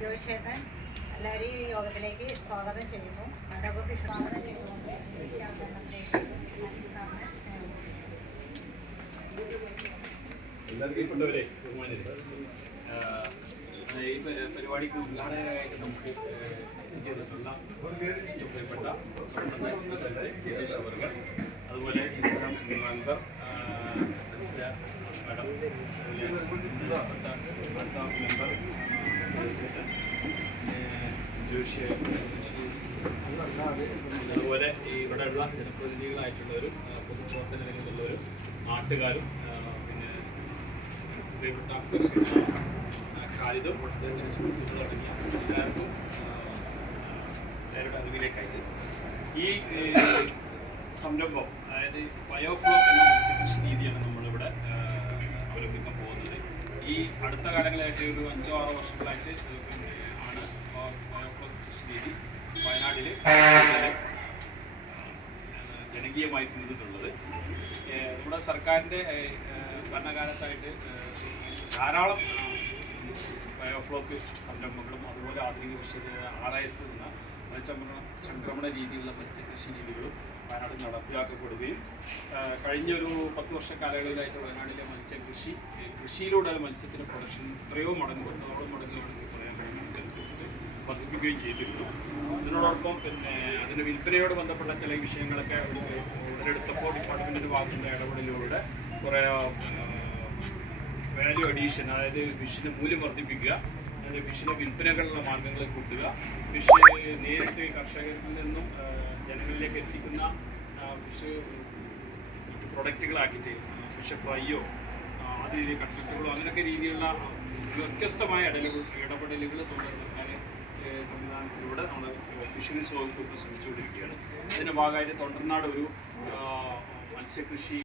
ജോഷേട്ടൻ എല്ലാവരെയും ഈ യോഗത്തിലേക്ക് സ്വാഗതം ചെയ്യുന്നു. അഡ്വക്കേറ്റ് സ്വാഗതം ചെയ്തുകൊണ്ട് ഈ പരിപാടിക്ക് ഉദ്ഘാടകരായിട്ട് നമുക്ക് എത്തിച്ചേർന്നിട്ടുള്ള പ്രിയപ്പെട്ട പ്രസിഡന്റ് അവർകൾ, അതുപോലെ മെമ്പർ മാഡം, അടുത്ത മെമ്പർ ജോഷി, അതുപോലെ ഇവിടെയുള്ള ജനപ്രതിനിധികളായിട്ടുള്ളവരും പൊതുപ്രവർത്തന രംഗത്തുള്ളവരും നാട്ടുകാരും പിന്നെ പ്രിയപ്പെട്ട ഖാലിദും സുഹൃത്തുക്കളും തുടങ്ങിയ എല്ലാവർക്കും എല്ലാവരുടെ അറിവിലേക്കായിട്ട് ഈ സംരംഭം, അതായത് ബയോഫ്ലോക്ക് എന്ന മത്സ്യകൃഷി രീതിയാണ് നമ്മളിവിടെ അവലംബിക്കാൻ പോകുന്നത്. ഈ അടുത്ത കാലങ്ങളായിട്ട് ഒരു 5-6 വർഷങ്ങളായിട്ട് ആണ് ബയോഫ്ലോക്ക് കൃഷി രീതി വയനാട്ടിൽ ജനകീയമായി തീർന്നിട്ടുള്ളത്. നമ്മുടെ സർക്കാരിൻ്റെ ഭരണകാലത്തായിട്ട് ധാരാളം ബയോഫ്ലോക്ക് സംരംഭങ്ങളും അതുപോലെ ആധുനിക കൃഷി RIS എന്ന മത്സ്യസംക്രമണ രീതിയിലുള്ള മത്സ്യകൃഷി രീതികളും വയനാട് നടപ്പിലാക്കപ്പെടുകയും കഴിഞ്ഞ ഒരു 10 വർഷ കാലയളവിലായിട്ട് വയനാട്ടിലെ കൃഷിയിലൂടെ മത്സ്യത്തിൻ്റെ പ്രൊഡക്ഷൻ എത്രയോ മടങ്ങ് 10 മടങ്ങ് വേണമെങ്കിൽ പറയാൻ കഴിയുന്നതനുസരിച്ചിട്ട് വർദ്ധിപ്പിക്കുകയും ചെയ്തിരുന്നു. അതിനോടൊപ്പം പിന്നെ അതിൻ്റെ വിൽപ്പനയോട് ബന്ധപ്പെട്ട ചില വിഷയങ്ങളൊക്കെ ഉടലെടുത്തപ്പോൾ ഡിപ്പാർട്ട്മെൻറ്റിൻ്റെ ഭാഗത്തിൻ്റെ ഇടപെടലിലൂടെ കുറേ വാല്യൂ അഡീഷൻ, അതായത് ഫിഷിന് മൂല്യം വർദ്ധിപ്പിക്കുക, അതായത് ഫിഷിൻ്റെ വിൽപ്പനകളുള്ള മാർഗ്ഗങ്ങൾ കൂട്ടുക, ഫിഷ് നേരിട്ട് കർഷകരിൽ നിന്നും ജനങ്ങളിലേക്ക് എത്തിക്കുന്ന ഫിഷ് പ്രൊഡക്റ്റുകളാക്കിയിട്ട് ഫിഷ് ഫ്രൈയോ അത് രീതിയിൽ കട്ട്ലറ്റുകളോ അങ്ങനെയൊക്കെ രീതിയിലുള്ള വ്യത്യസ്തമായ ഇടപെടലുകൾ നമ്മുടെ സർക്കാർ സംവിധാനത്തിലൂടെ നമ്മൾ ഫിഷറീസ് വകുപ്പ് ശ്രമിച്ചുകൊണ്ടിരിക്കുകയാണ്. ഇതിൻ്റെ ഭാഗമായിട്ട് തൊണ്ടർനാട് ഒരു മത്സ്യകൃഷി